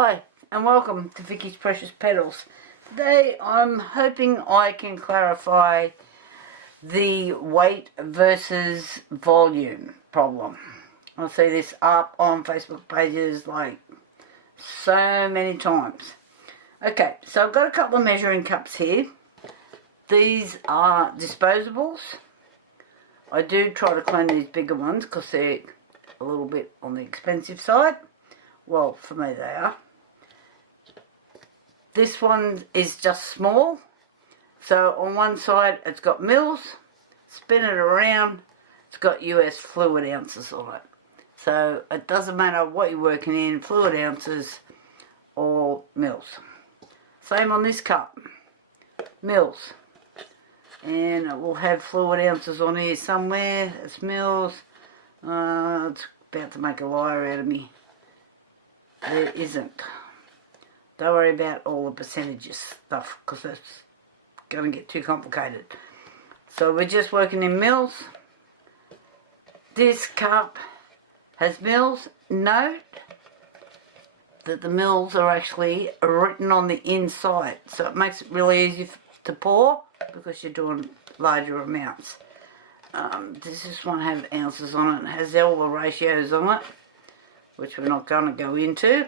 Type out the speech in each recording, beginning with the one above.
Hi and welcome to Vicky's Precious Petals. Today I'm hoping I can clarify the weight versus volume problem. I see this up on Facebook pages like so many times. Okay, so I've got a couple of measuring cups here. These are disposables. I do try to clean these bigger ones because they're a little bit on the expensive side. Well, for me they are. This one is just small. So on one side it's got mils. Spin it around. It's got US fluid ounces on it. So it doesn't matter what you're working in, fluid ounces or mils. Same on this cup. Mils. And it will have fluid ounces on here somewhere. It's mils. It's about to make a liar out of me. There isn't. Don't worry about all the percentages stuff because it's going to get too complicated. So we're just working in mils. This cup has mils. Note that the mils are actually written on the inside. So it makes it really easy to pour because you're doing larger amounts. This one has ounces on it. It has all the ratios on it, which we're not going to go into.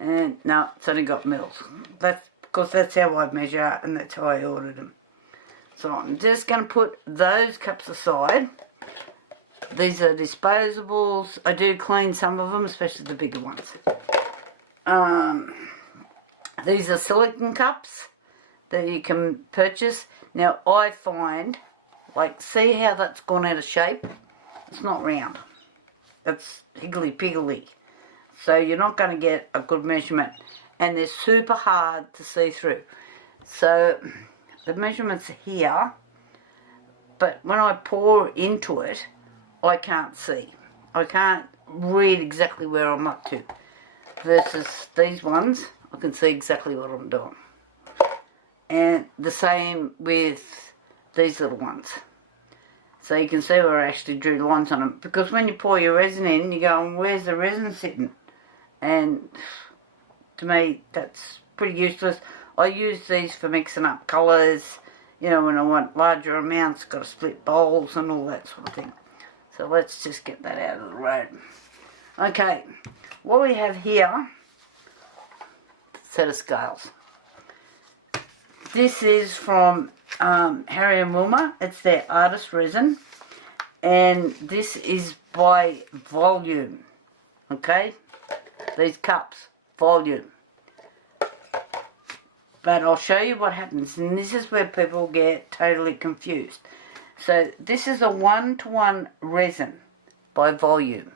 And no, it's only got mils. That's because that's how I measure and that's how I ordered them. So I'm just going to put those cups aside. These are disposables. I do clean some of them, especially the bigger ones. These are silicone cups that you can purchase. Now I find, like, see how that's gone out of shape? It's not round. It's higgly-piggly. So you're not going to get a good measurement. And they're super hard to see through. So the measurement's here. But when I pour into it, I can't see. I can't read exactly where I'm up to. Versus these ones, I can see exactly what I'm doing. And the same with these little ones. So you can see where I actually drew lines on them. Because when you pour your resin in, you're going, where's the resin sitting? And to me, that's pretty useless. I use these for mixing up colours. You know, when I want larger amounts, got to split bowls and all that sort of thing. So let's just get that out of the road. Okay, what we have here, set of scales. This is from Harry and Wilma. It's their artist resin. And this is by volume. Okay? These cups, volume. But I'll show you what happens. And this is where people get totally confused. So this is a 1-to-1 resin by volume.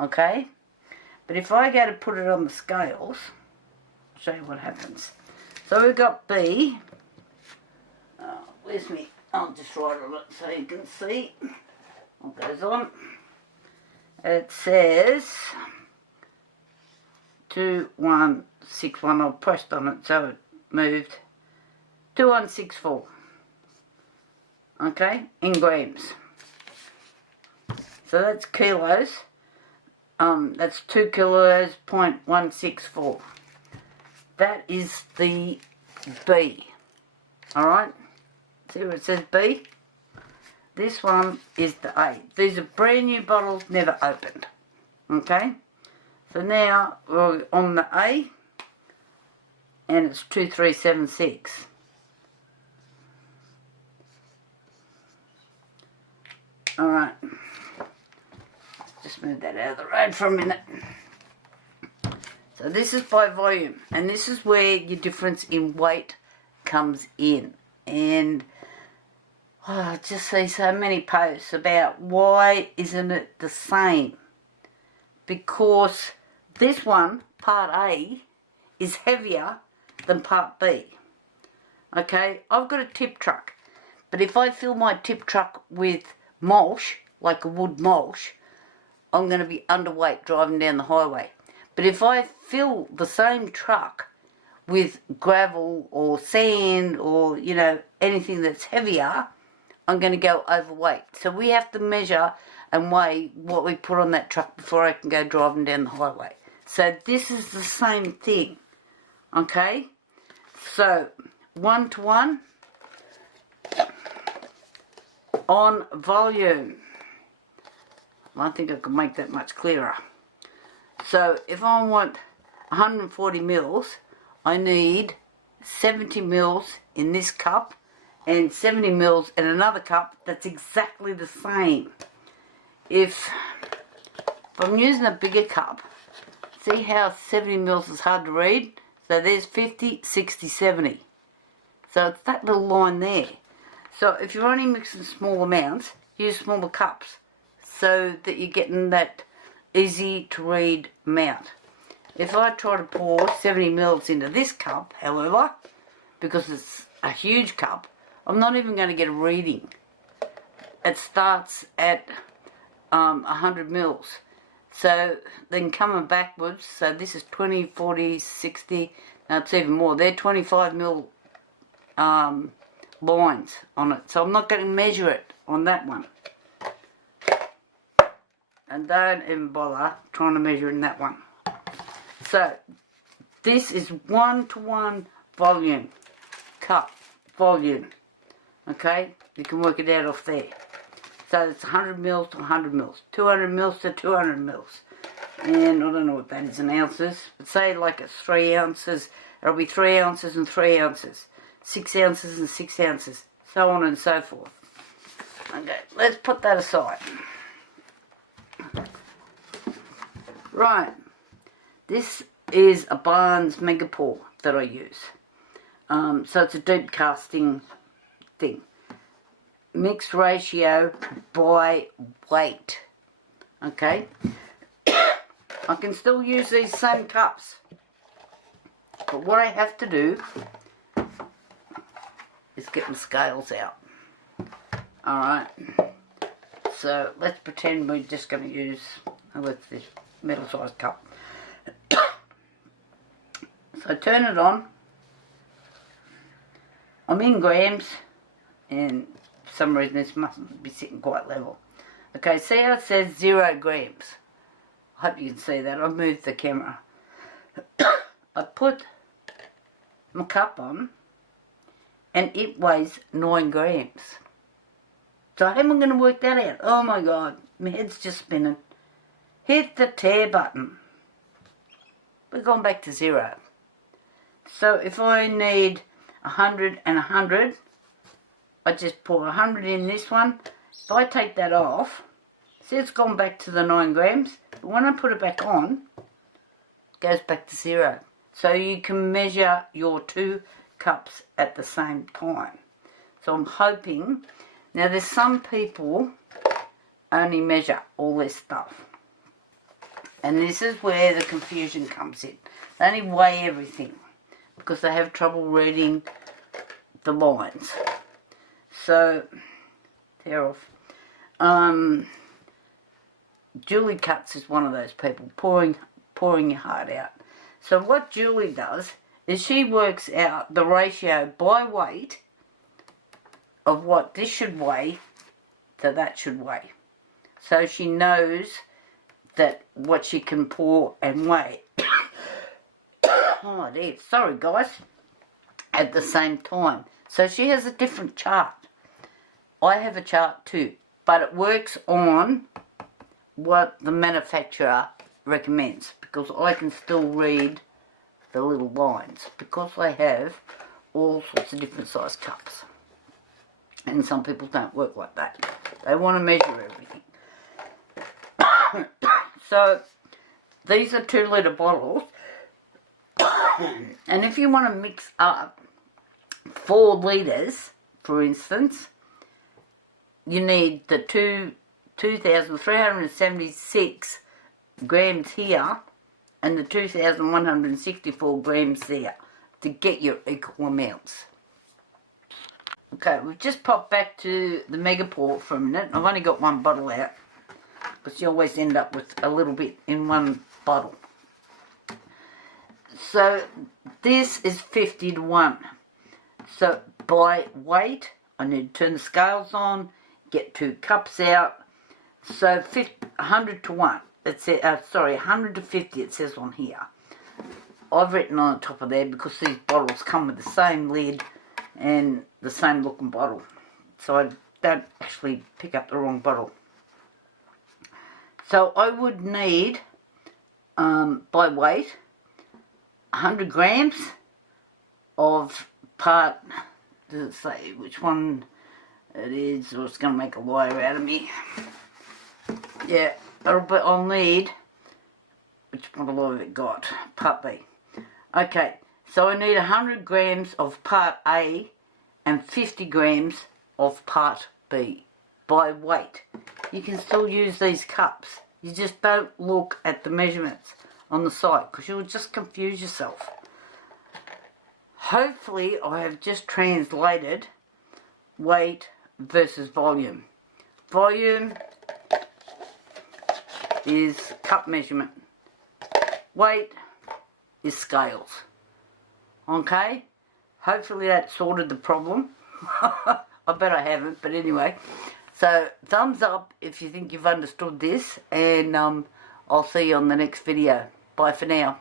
Okay? But if I go to put it on the scales, I'll show you what happens. So we've got B. Where's me? I'll just write on it so you can see what goes on. It says 2161. I pressed on it so it moved. 2164. Okay, in grams. So that's kilos. That's 2 kilos, 0.164. That is the B. Alright? See where it says B? This one is the A. These are brand new bottles, never opened. Okay? So now we're on the A. And it's 2376. Alright. Just move that out of the road for a minute. So this is by volume, and this is where your difference in weight comes in. And I just see so many posts about why isn't it the same? Because this one, part A, is heavier than part B. Okay, I've got a tip truck, but if I fill my tip truck with mulch, like a wood mulch, I'm going to be underweight driving down the highway. But if I fill the same truck with gravel or sand or, you know, anything that's heavier, I'm going to go overweight. So we have to measure and weigh what we put on that truck before I can go driving down the highway. So this is the same thing, okay? So 1 to 1 on volume. I think I can make that much clearer. So if I want 140 mils, I need 70 mils in this cup and 70 mils in another cup that's exactly the same. If I'm using a bigger cup, see how 70 mils is hard to read? So there's 50, 60, 70. So it's that little line there. So if you're only mixing small amounts, use smaller cups so that you're getting that easy to read amount. If I try to pour 70 mils into this cup, however, because it's a huge cup, I'm not even going to get a reading. It starts at 100 mils. So then coming backwards, so this is 20, 40, 60, now it's even more. They're 25 mil lines on it. So I'm not going to measure it on that one. And don't even bother trying to measure in that one. So this is 1 to 1 volume, cup volume. Okay, you can work it out off there. So it's 100 mils to 100 mils, 200 mils to 200 mils. And I don't know what that is in ounces, but say like it's 3 ounces, it'll be 3 ounces and 3 ounces, 6 ounces and 6 ounces, so on and so forth. Okay, let's put that aside. Right, this is a Barnes Mega Pour that I use. So it's a deep casting thing. Mixed ratio by weight. Okay, I can still use these same cups, but what I have to do is get my scales out. Alright, so let's pretend we're just going to use with this metal sized cup. So turn it on. I'm in grams, and for some reason this mustn't be sitting quite level. Okay, see how it says 0 grams? I hope you can see that. I've moved the camera. I put my cup on and it weighs 9 grams. So how am I going to work that out? Oh my god, my head's just spinning. Hit the tear button. We're going back to 0. So if I need 100 and 100, I just pour 100 in this one. If I take that off, see it's gone back to the 9 grams, but when I put it back on, it goes back to 0. So you can measure your 2 cups at the same time. So I'm hoping, now there's some people only measure all this stuff. And this is where the confusion comes in. They only weigh everything because they have trouble reading the lines. So, tear off. Julie Cuts is one of those people, pouring your heart out. So what Julie does is she works out the ratio by weight of what this should weigh to that should weigh. So she knows that what she can pour and weigh. Oh dear, sorry guys. At the same time. So she has a different chart. I have a chart too, but it works on what the manufacturer recommends, because I can still read the little lines, because I have all sorts of different size cups. And some people don't work like that. They want to measure everything. So these are 2 litre bottles. And if you want to mix up 4 litres, for instance, you need the 2,376 grams here and the 2,164 grams there to get your equal amounts. Okay, we've just popped back to the Mega Pour for a minute. I've only got 1 bottle out, because you always end up with a little bit in 1 bottle. So this is 50 to 1. So by weight, I need to turn the scales on, get 2 cups out. So 100 to 1. it says, sorry, 100 to 50 it says on here. I've written on the top of there because these bottles come with the same lid and the same looking bottle. So I don't actually pick up the wrong bottle. So I would need, by weight, 100 grams of part, does it say which one it is, or it's going to make a liar out of me. Yeah, but I'll need, which bottle have it got? Part B. Okay, so I need 100 grams of part A and 50 grams of part B by weight. You can still use these cups. You just don't look at the measurements on the side because you'll just confuse yourself. Hopefully I have just translated weight versus volume. Volume is cup measurement. Weight is scales. Okay? Hopefully that sorted the problem. I bet I haven't, but anyway. So, thumbs up if you think you've understood this, and I'll see you on the next video. Bye for now.